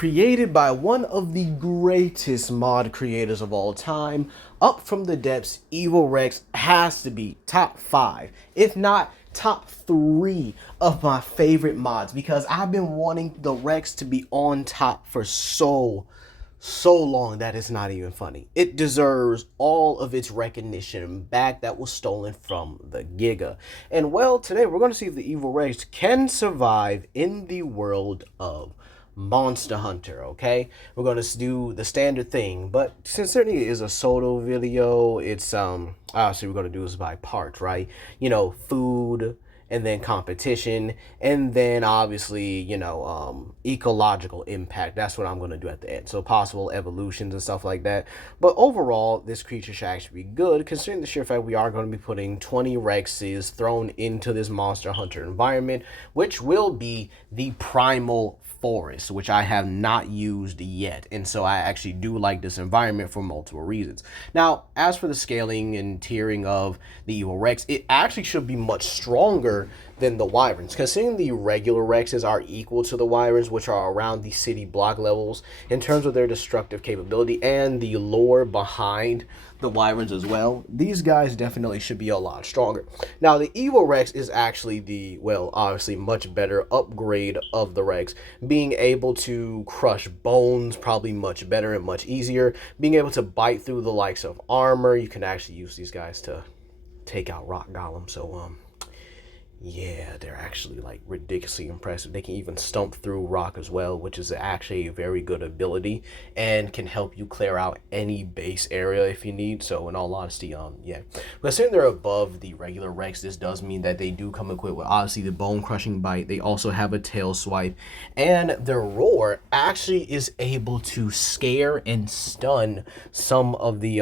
created by one of the greatest mod creators of all time. Up from the depths, Evil Rex has to be top 5, if not top 3 of my favorite mods, because I've been wanting the Rex to be on top for so long that it's not even funny. It deserves all of its recognition back that was stolen from the Giga. And well, today we're going to see if the Evil Rex can survive in the world of Monster Hunter, okay? We're going to do the standard thing, but since it is a solo video, it's obviously we're going to do this by parts, right? Food, and then competition, and then obviously, ecological impact. That's what I'm going to do at the end. So possible evolutions and stuff like that. But overall, this creature should actually be good, considering the sheer fact we are going to be putting 20 Rexes thrown into this Monster Hunter environment, which will be the Primal Forest, which I have not used yet. And so I actually do like this environment for multiple reasons. Now, as for the scaling and tiering of the Evil Rex, it actually should be much stronger than the Wyverns, considering the regular Rexes are equal to the Wyverns, which are around the city block levels in terms of their destructive capability and the lore behind the Wyverns as well. These guys definitely should be a lot stronger. Now, the Evil Rex is actually the, well, obviously much better upgrade of the Rex, being able to crush bones probably much better and much easier, being able to bite through the likes of armor. You can actually use these guys to take out rock golems. So yeah, they're actually like ridiculously impressive. They can even stomp through rock as well, which is actually a very good ability and can help you clear out any base area if you need. So in all honesty, yeah. But since they're above the regular Rex, this does mean that they do come equipped with obviously the bone crushing bite. They also have a tail swipe, and their roar actually is able to scare and stun some of the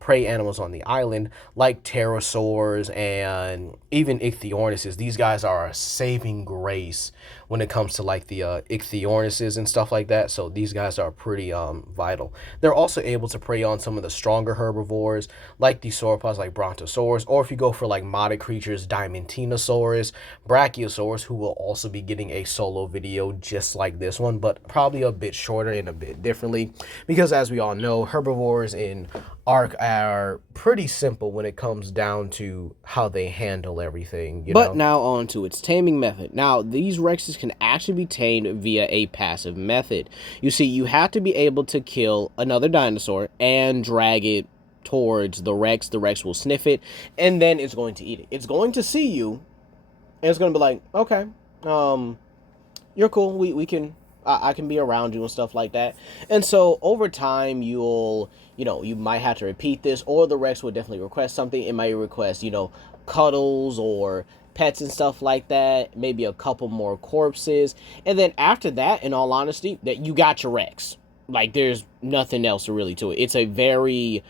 prey animals on the island, like pterosaurs and even ichthyornis. These guys are a saving grace when it comes to like the ichthyornis and stuff like that. So these guys are pretty vital. They're also able to prey on some of the stronger herbivores like the sauropods, like brontosaurus, or if you go for like modded creatures, diamantinosaurus, brachiosaurus, who will also be getting a solo video just like this one, but probably a bit shorter and a bit differently, because as we all know, herbivores in Ark are pretty simple when it comes down to how they handle everything, But now on to its taming method. Now, these Rexes can actually be tamed via a passive method. You see, you have to be able to kill another dinosaur and drag it towards the Rex. The Rex will sniff it, and then it's going to eat it. It's going to see you, and it's going to be like, okay, you're cool. We can... I can be around you and stuff like that. And so over time, you might have to repeat this, or the Rex will definitely request something. It might request, cuddles or pets and stuff like that, maybe a couple more corpses. And then after that, in all honesty, that you got your Rex. Like, there's nothing else really to it. It's a very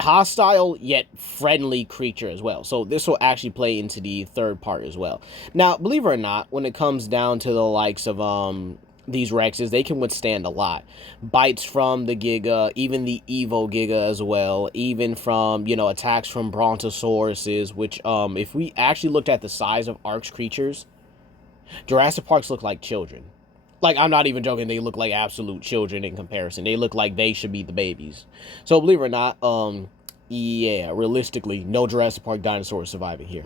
hostile yet friendly creature as well. So this will actually play into the third part as well. Now, believe it or not, when it comes down to the likes of these Rexes, they can withstand a lot. Bites from the Giga, even the Evo Giga as well, even from, attacks from Brontosauruses, which, if we actually looked at the size of Ark's creatures, Jurassic Parks look like children. Like, I'm not even joking, they look like absolute children in comparison. They look like they should be the babies. So, believe it or not, yeah, realistically, no Jurassic Park dinosaurs surviving here.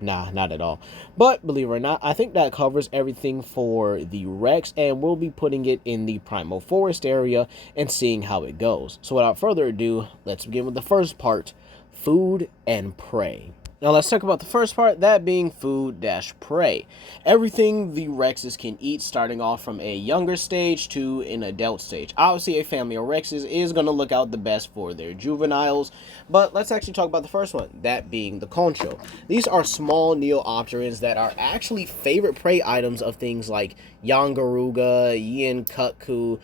Nah, not at all. But believe it or not, I think that covers everything for the Rex, and we'll be putting it in the Primal Forest area and seeing how it goes. So without further ado, let's begin with the first part, food and prey. Now let's talk about the first part, that being food-prey. Everything the Rexes can eat, starting off from a younger stage to an adult stage. Obviously, a family of Rexes is going to look out the best for their juveniles, but let's actually talk about the first one, that being the concho. These are small Neopterans that are actually favorite prey items of things like Yangaruga, Yin Kutku,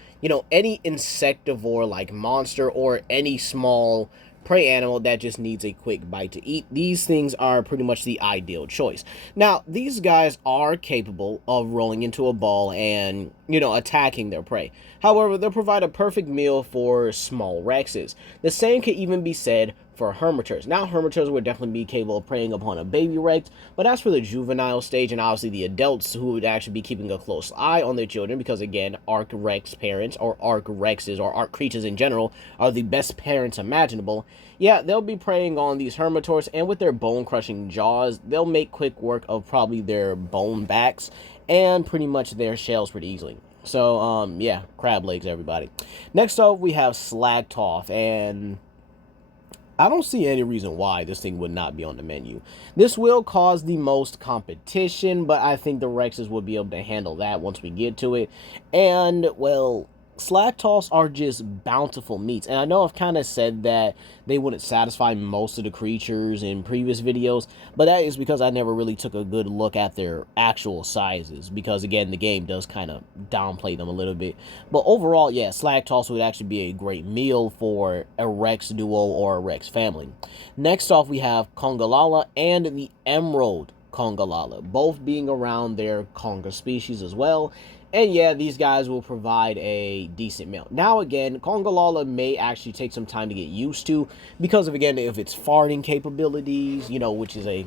any insectivore like monster or any small prey animal that just needs a quick bite to eat. These things are pretty much the ideal choice. Now, these guys are capable of rolling into a ball and, attacking their prey. However, they'll provide a perfect meal for small Rexes. The same could even be said for Hermiters. Now, Hermiters would definitely be capable of preying upon a baby Rex, but as for the juvenile stage and obviously the adults who would actually be keeping a close eye on their children, because again, Arc Rex parents or Arc Rexes or Arc creatures in general are the best parents imaginable. Yeah, they'll be preying on these Hermitors, and with their bone-crushing jaws, they'll make quick work of probably their bone backs and pretty much their shells pretty easily. So, yeah, crab legs, everybody. Next up, we have Slagtoth, and I don't see any reason why this thing would not be on the menu. This will cause the most competition, but I think the Rexes will be able to handle that once we get to it. And, well, Slagtoths are just bountiful meats. And I know I've kind of said that they wouldn't satisfy most of the creatures in previous videos, but that is because I never really took a good look at their actual sizes. Because, again, the game does kind of downplay them a little bit. But overall, yeah, Slagtoths would actually be a great meal for a Rex duo or a Rex family. Next off, we have Congalala and the Emerald Congalala, both being around their Conga species as well. And yeah, these guys will provide a decent meal. Now again, Congalala may actually take some time to get used to because of, again, if it's farting capabilities, you know, which is a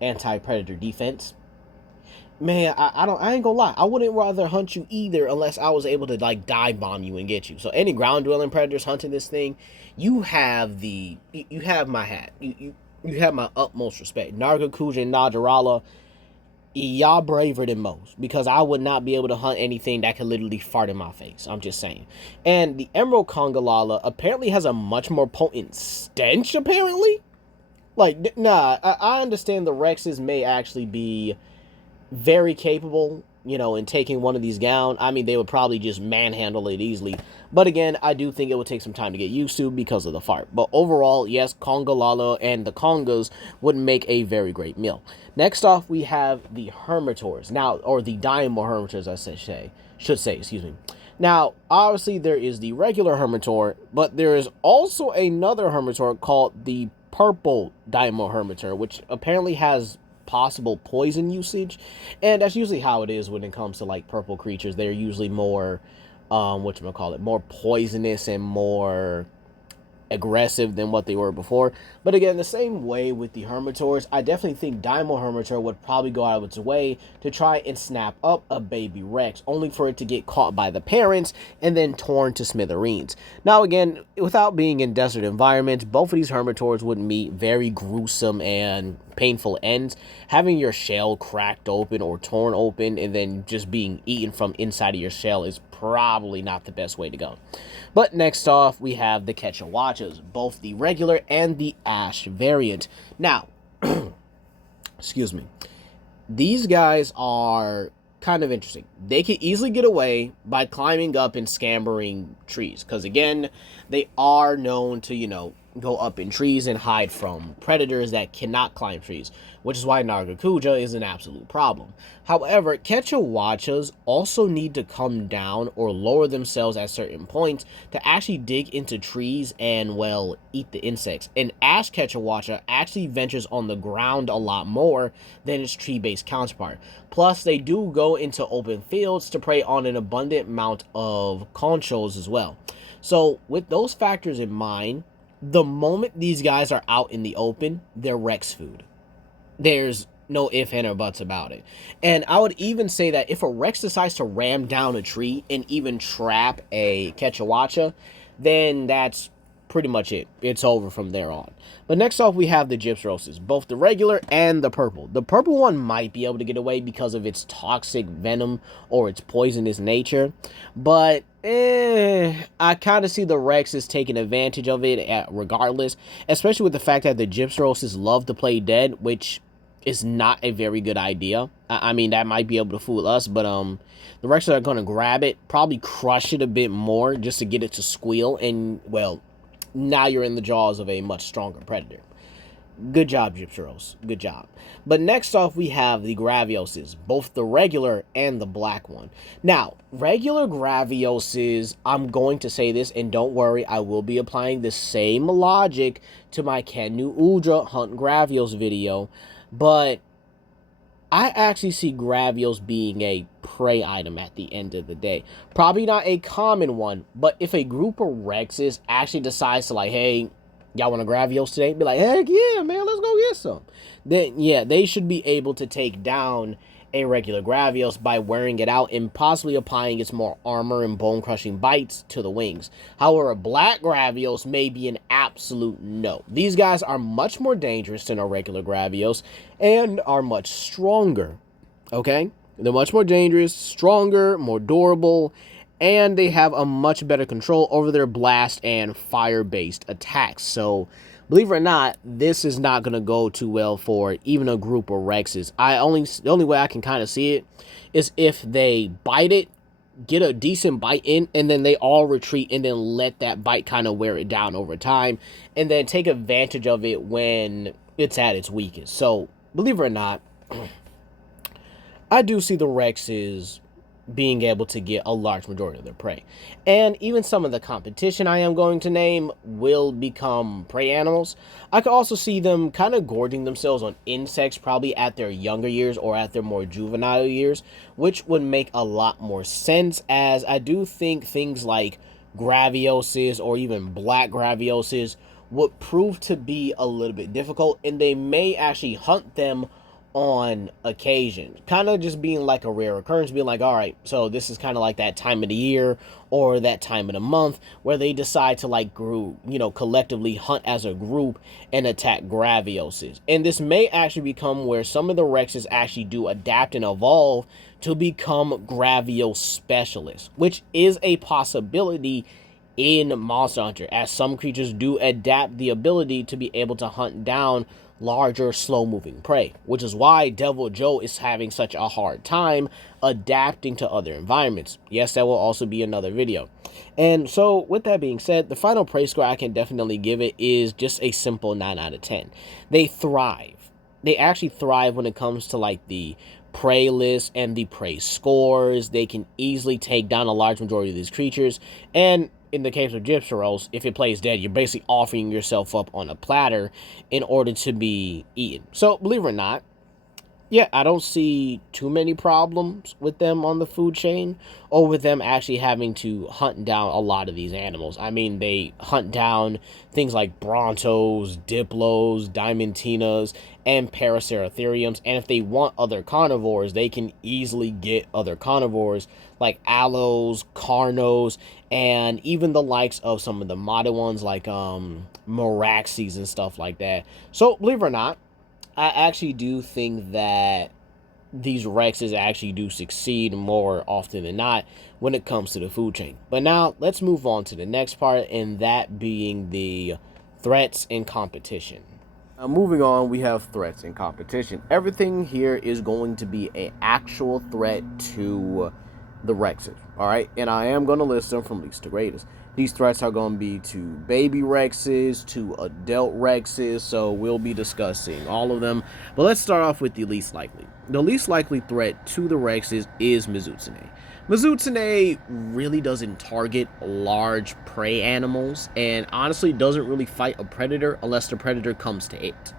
anti-predator defense. Man, I ain't gonna lie, I wouldn't rather hunt you either unless I was able to like dive bomb you and get you. So any ground dwelling predators hunting this thing, you have my hat. You have my utmost respect. Nargacuja and Najarala, y'all braver than most because I would not be able to hunt anything that could literally fart in my face. I'm just saying. And the Emerald Congalala apparently has a much more potent stench, apparently. Like, nah, I understand the Rexes may actually be very capable, you know, in taking one of these down. I mean, they would probably just manhandle it easily. But again, I do think it would take some time to get used to because of the fart. But overall, yes, Congalala and the Congas would make a very great meal. Next off, we have the Hermitors. Now, or the Diamond Hermitors, I should say, excuse me. Now, obviously, there is the regular Hermitor, but there is also another Hermitor called the Purple Diamond Hermitor, which apparently has possible poison usage, and that's usually how it is when it comes to like purple creatures. They're usually more more poisonous and more aggressive than what they were before. But again, the same way with the Hermitors, I definitely think Daimon Hermitor would probably go out of its way to try and snap up a baby Rex, only for it to get caught by the parents and then torn to smithereens. Now again, without being in desert environments, both of these Hermitors would meet very gruesome and painful ends. Having your shell cracked open or torn open and then just being eaten from inside of your shell is probably not the best way to go. But next off, we have the Quechua, both the regular and the Ash variant. Now, excuse me, these guys are kind of interesting. They can easily get away by climbing up and scampering trees, because again, they are known to, you know, go up in trees and hide from predators that cannot climb trees, which is why Nargacuja is an absolute problem. However, Quechua also need to come down or lower themselves at certain points to actually dig into trees and, well, eat the insects. And Ash Quechua actually ventures on the ground a lot more than its tree-based counterpart. Plus, they do go into open fields to prey on an abundant amount of conchos as well. So, with those factors in mind, the moment these guys are out in the open, they're Rex food. There's no ifs, ands, or buts about it. And I would even say that if a Rex decides to ram down a tree and even trap a Quechua, then that's pretty much it. It's over from there on. But next off, we have the Gypsroses, both the regular and the purple. The purple one might be able to get away because of its toxic venom or its poisonous nature, but I kind of see the Rexes taking advantage of it regardless, especially with the fact that the Gypsroses love to play dead, which is not a very good idea. I mean, that might be able to fool us, but the Rexes are going to grab it, probably crush it a bit more just to get it to squeal, and, well, now you're in the jaws of a much stronger predator. Good job, Gypsros. Good job. But next off, we have the Gravioses, both the regular and the black one. Now, regular Gravioses, I'm going to say this, and don't worry, I will be applying the same logic to my Kenu Udra Hunt Gravios video, but I actually see Gravios being a prey item at the end of the day. Probably not a common one, but if a group of Rexes actually decides to, like, hey, Y'all want a Gravios today? Be like, heck yeah, man, let's go get some. Then, yeah, they should be able to take down a regular Gravios by wearing it out and possibly applying its more armor and bone-crushing bites to the wings. However, Black Gravios may be an absolute no. These guys are much more dangerous than a regular Gravios and are much stronger, okay? They're much more dangerous, stronger, more durable, and they have a much better control over their blast and fire-based attacks. So, believe it or not, this is not going to go too well for even a group of Rexes. The only way I can kind of see it is if they bite it, get a decent bite in, and then they all retreat and then let that bite kind of wear it down over time, and then take advantage of it when it's at its weakest. So, believe it or not, I do see the Rexes being able to get a large majority of their prey. And even some of the competition I am going to name will become prey animals. I could also see them kind of gorging themselves on insects probably at their younger years or at their more juvenile years, which would make a lot more sense, as I do think things like Gravioses or even Black Gravioses would prove to be a little bit difficult, and they may actually hunt them on occasion, kind of just being like a rare occurrence, being like, all right, so this is kind of like that time of the year or that time of the month where they decide to like collectively hunt as a group and attack Gravioses. And this may actually become where some of the Rexes actually do adapt and evolve to become Gravios specialists, which is a possibility in Monster Hunter, as some creatures do adapt the ability to be able to hunt down larger, slow-moving prey, which is why Deviljho is having such a hard time adapting to other environments. Yes, that will also be another video. And so, with that being said, the final prey score I can definitely give it is just a simple 9 out of 10. They thrive. They actually thrive when it comes to, like, the prey list and the prey scores. They can easily take down a large majority of these creatures, and in the case of Gypceros, if it plays dead, you're basically offering yourself up on a platter in order to be eaten. So, believe it or not, yeah, I don't see too many problems with them on the food chain, or with them actually having to hunt down a lot of these animals. I mean, they hunt down things like Brontos, Diplos, Diamantinas, and Paraceratheriums, and if they want other carnivores, they can easily get other carnivores like Aloes, Carnos, and even the likes of some of the modded ones like Meraxes and stuff like that. So, believe it or not, I actually do think that these Rexes actually do succeed more often than not when it comes to the food chain. But now, let's move on to the next part, and that being the threats and competition. Now, moving on, we have threats and competition. Everything here is going to be an actual threat to the Rexes, alright? And I am going to list them from least to greatest. These threats are going to be to baby Rexes, to adult Rexes, so we'll be discussing all of them. But let's start off with the least likely. The least likely threat to the Rexes is Mizutsune. Mizutsune really doesn't target large prey animals, and honestly doesn't really fight a predator unless the predator comes to it.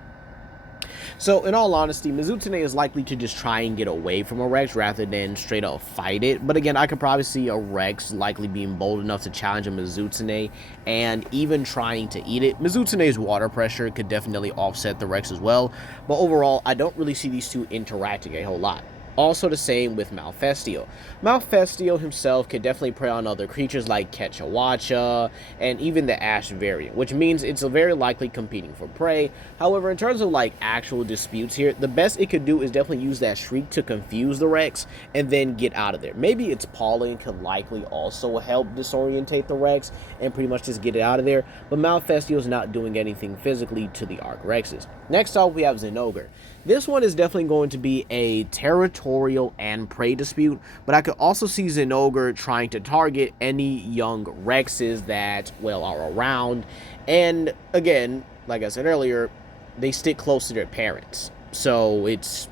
So, in all honesty, Mizutsune is likely to just try and get away from a Rex rather than straight up fight it. But again, I could probably see a Rex likely being bold enough to challenge a Mizutsune and even trying to eat it. Mizutsune's water pressure could definitely offset the Rex as well. But overall, I don't really see these two interacting a whole lot. Also the same with Malfestio. Malfestio himself can definitely prey on other creatures like Quechahuacha and even the Ash variant, which means it's very likely competing for prey. However, in terms of like actual disputes here, the best it could do is definitely use that Shriek to confuse the Rex and then get out of there. Maybe its Pawling could likely also help disorientate the Rex and pretty much just get it out of there, but Malfestio is not doing anything physically to the Arc Rexes. Next up, we have Zinogre. This one is definitely going to be a territorial and prey dispute, but I could also see Zinogre trying to target any young Rexes that, well, are around. And again, like I said earlier, they stick close to their parents. So it's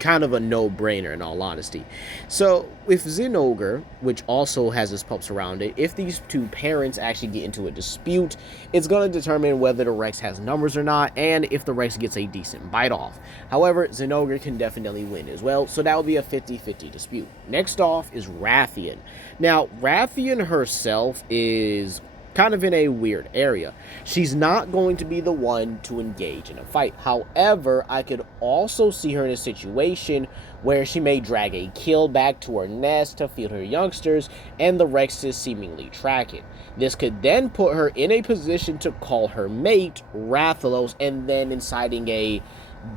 kind of a no-brainer in all honesty. So with Zinogre, which also has his pups around it, if these two parents actually get into a dispute, it's going to determine whether the Rex has numbers or not, and if the Rex gets a decent bite off. However, Zinogre can definitely win as well, so that would be a 50-50 dispute. Next off is Rathian. Now, Rathian herself is kind of in a weird area. She's not going to be the one to engage in a fight. However, I could also see her in a situation where she may drag a kill back to her nest to feed her youngsters, and the Rexes seemingly track it. This could then put her in a position to call her mate, Rathalos, and then inciting a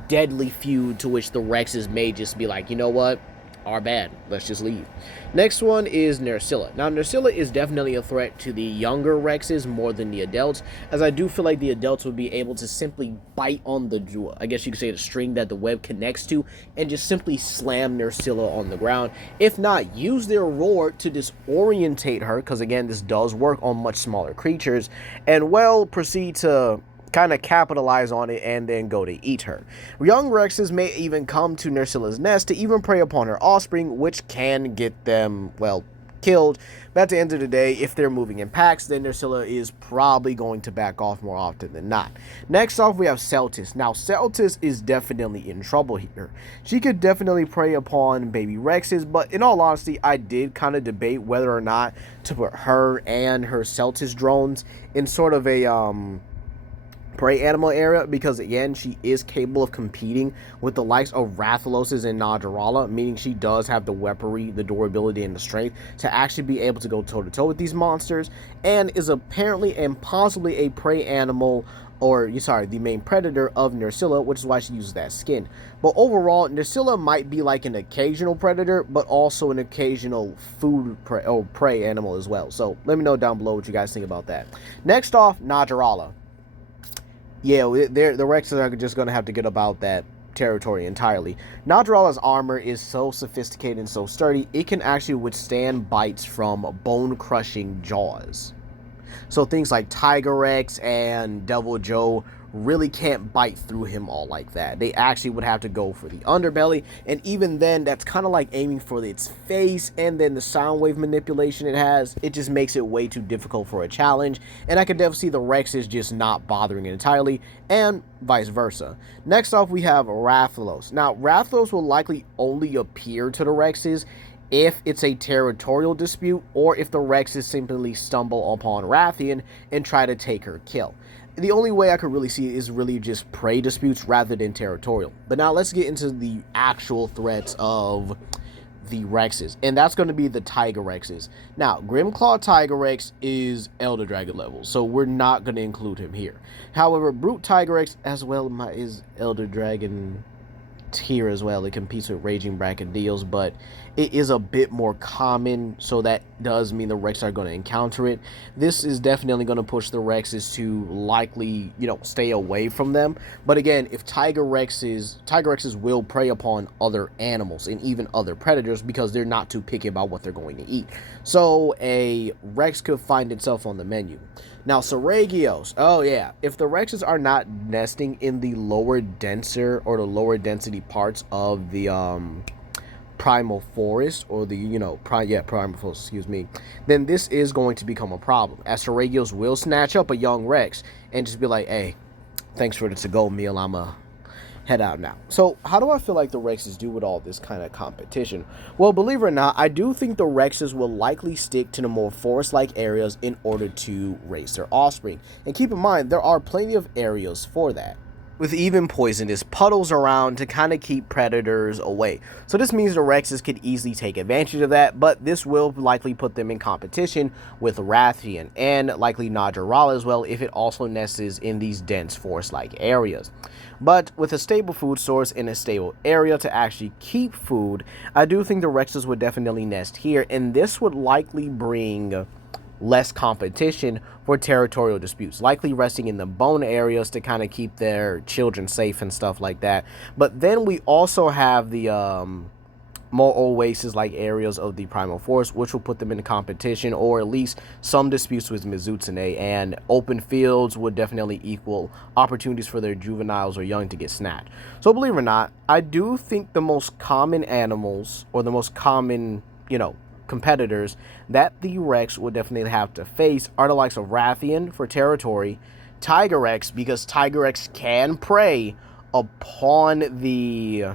deadly feud to which the Rexes may just be like, you know what? Our bad. Let's just leave. Next one is Nerscylla. Now, Nerscylla is definitely a threat to the younger Rexes more than the adults, as I do feel like the adults would be able to simply bite on the, I guess you could say, the string that the web connects to, and just simply slam Nerscylla on the ground. If not, use their roar to disorientate her, because again, this does work on much smaller creatures, and well, proceed to kind of capitalize on it and then go to eat her. Young Rexes may even come to Nerscylla's nest to even prey upon her offspring, which can get them, well, killed. But at the end of the day, if they're moving in packs, then Nerscylla is probably going to back off more often than not. Next off, we have Celtis. Now, Celtis is definitely in trouble here. She could definitely prey upon baby Rexes, but in all honesty, I did kind of debate whether or not to put her and her Celtis drones in sort of a, prey animal area, because again, she is capable of competing with the likes of Rathaloses and Najarala, meaning she does have the weaponry, the durability, and the strength to actually be able to go toe-to-toe with these monsters, and is apparently and possibly a prey animal, or the main predator of Nerscylla, which is why she uses that skin. But overall, Nerscylla might be like an occasional predator, but also an occasional food prey animal as well. So let me know down below what you guys think about that. Next off, Najarala. Yeah, the Rexes are just going to have to get about that territory entirely. Najarala's armor is so sophisticated and so sturdy, it can actually withstand bites from bone-crushing jaws. So things like Tigrex and Deviljho really can't bite through him all like that. They actually would have to go for the underbelly, and even then, that's kind of like aiming for its face, and then the sound wave manipulation it has, it just makes it way too difficult for a challenge, and I could definitely see the Rexes just not bothering it entirely, and vice versa. Next off, we have Rathalos. Now, Rathalos will likely only appear to the Rexes if it's a territorial dispute, or if the Rexes simply stumble upon Rathian and try to take her kill. The only way I could really see it is really just prey disputes rather than territorial. But now let's get into the actual threats of the Rexes, and that's going to be the Tigrexes. Now, Grimclaw Tigrex is Elder Dragon level, so we're not going to include him here. However, Brute Tigrex as well is Elder Dragon tier as well. It competes with Raging Brachydios, but it is a bit more common, so that does mean the Rex are going to encounter it. This is definitely going to push the Rexes to likely, stay away from them. But again, if Tigrexes will prey upon other animals and even other predators, because they're not too picky about what they're going to eat. So a Rex could find itself on the menu. Now, Seragios. Oh yeah, if the Rexes are not nesting in the lower denser or the lower density parts of the primal forest, or the primal forest, excuse me, then this is going to become a problem, as Seragios will snatch up a young Rex and just be like, hey, thanks for the to-go meal, I'ma head out now. So how do I feel like the Rexes do with all this kind of competition? Well, believe it or not, I do think the Rexes will likely stick to the more forest-like areas in order to raise their offspring. And keep in mind, there are plenty of areas for that, with even poisonous puddles around to kind of keep predators away. So this means the Rexes could easily take advantage of that, but this will likely put them in competition with Rathian and likely Najarala as well, if it also nests in these dense forest-like areas. But with a stable food source in a stable area to actually keep food, I do think the Rexes would definitely nest here, and this would likely bring less competition for territorial disputes, likely resting in the bone areas to kind of keep their children safe and stuff like that. But then we also have the more oasis-like areas of the primal forest, which will put them in competition, or at least some disputes with Mizutsune, and open fields would definitely equal opportunities for their juveniles or young to get snatched. So believe it or not, I do think the most common animals, or the most common, competitors that the Rex would definitely have to face are the likes of Rathian for territory, Tigrex, because Tigrex can prey upon the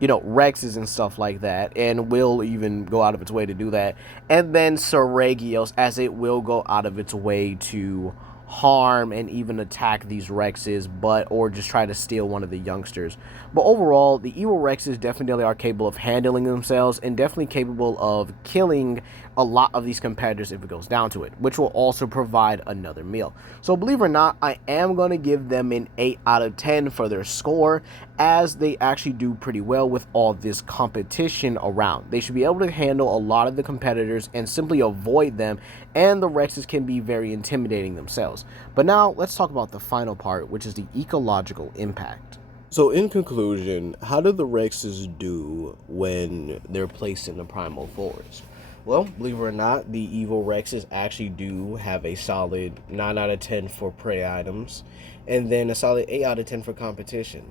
Rexes and stuff like that, and will even go out of its way to do that. And then Seregios, as it will go out of its way to harm and even attack these Rexes, or just try to steal one of the youngsters. But overall, the evil Rexes definitely are capable of handling themselves and definitely capable of killing a lot of these competitors if it goes down to it, which will also provide another meal. So believe it or not, I am going to give them an 8 out of 10 for their score, as they actually do pretty well with all this competition around. They should be able to handle a lot of the competitors and simply avoid them, and the Rexes can be very intimidating themselves. But now let's talk about the final part, which is the ecological impact. So in conclusion, how do the Rexes do when they're placed in the primal forest? Well, believe it or not, the evil Rexes actually do have a solid 9 out of 10 for prey items, and then a solid 8 out of 10 for competition.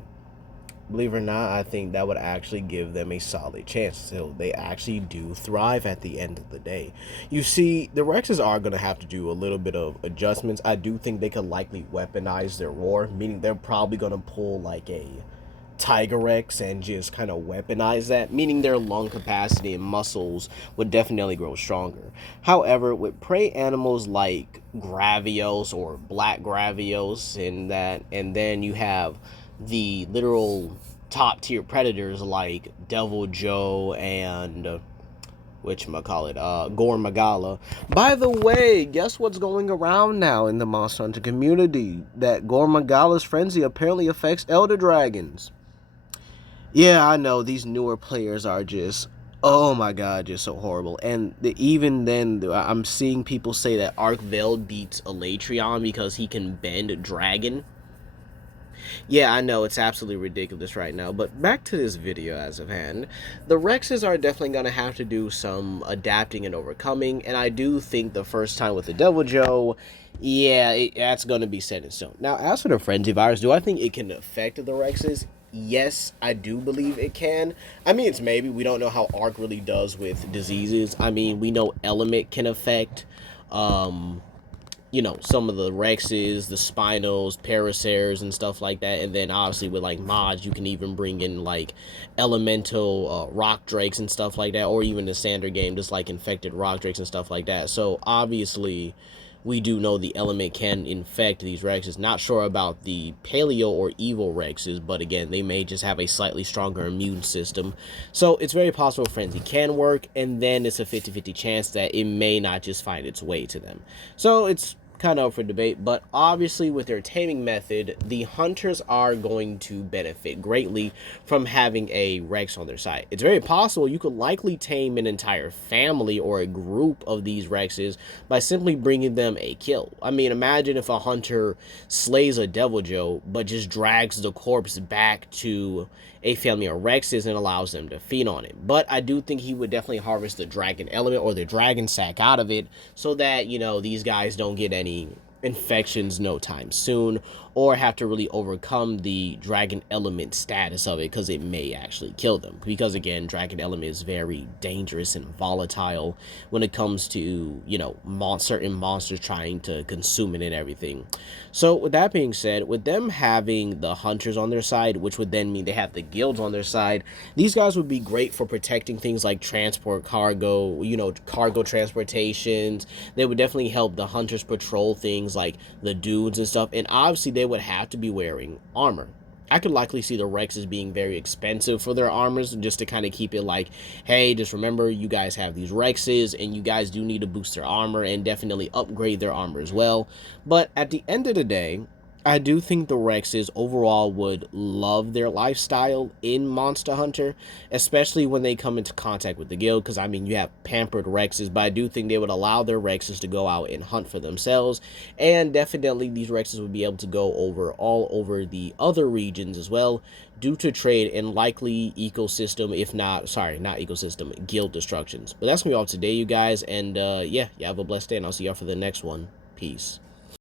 Believe it or not, I think that would actually give them a solid chance. So they actually do thrive at the end of the day. You see, the Rexes are going to have to do a little bit of adjustments. I do think they could likely weaponize their roar, meaning they're probably going to pull like a Tiger Rex and just kind of weaponize that, meaning their lung capacity and muscles would definitely grow stronger. However, with prey animals like Gravios or Black Gravios and then you have the literal top tier predators like Devil Joe and Gore Magala. By the way, guess what's going around now in the Monster Hunter community? That Gore Magala's frenzy apparently affects Elder Dragons. Yeah, I know these newer players are just, oh my god, just so horrible. And even then, I'm seeing people say that Arcveld beats Elatrion because he can bend Dragon. Yeah, I know, it's absolutely ridiculous right now, but back to this video as of hand. The Rexes are definitely going to have to do some adapting and overcoming, and I do think the first time with the Devil Joe, yeah, that's going to be set in stone. Now, as for the Frenzy Virus, do I think it can affect the Rexes? Yes, I do believe it can. I mean, it's maybe. We don't know how Arc really does with diseases. I mean, we know Element can affect, some of the Rexes, the Spinos, Paracers, and stuff like that. And then obviously with like mods, you can even bring in like elemental rock drakes and stuff like that, or even the standard game, just like infected rock drakes and stuff like that. So obviously we do know the element can infect these Rexes. Not sure about the Paleo or Evil Rexes, but again, they may just have a slightly stronger immune system. So it's very possible Frenzy can work, and then it's a 50-50 chance that it may not just find its way to them. So it's kind of up for debate, but obviously with their taming method, the hunters are going to benefit greatly from having a Rex on their side. It's very possible you could likely tame an entire family or a group of these Rexes by simply bringing them a kill. I mean, imagine if a hunter slays a Devil Joe, but just drags the corpse back to a family of Rexes and allows them to feed on it. But I do think he would definitely harvest the dragon element or the dragon sac out of it so that, these guys don't get any infections no time soon, or have to really overcome the dragon element status of it, because it may actually kill them, because again, dragon element is very dangerous and volatile when it comes to certain monsters trying to consume it and everything. So with that being said, with them having the hunters on their side, which would then mean they have the guilds on their side, these guys would be great for protecting things like transport cargo, cargo transportations. They would definitely help the hunters patrol things like the dudes and stuff, and obviously they would have to be wearing armor. I could likely see the Rexes being very expensive for their armors, just to kind of keep it like, hey, just remember you guys have these Rexes and you guys do need to boost their armor and definitely upgrade their armor as well. But at the end of the day, I do think the Rexes overall would love their lifestyle in Monster Hunter, especially when they come into contact with the guild, because I mean, you have pampered Rexes, but I do think they would allow their Rexes to go out and hunt for themselves, and definitely these Rexes would be able to go all over the other regions as well, due to trade and likely ecosystem, if not, sorry, not ecosystem, guild destructions. But that's gonna be all today, you guys, and yeah, you have a blessed day, and I'll see y'all for the next one. Peace.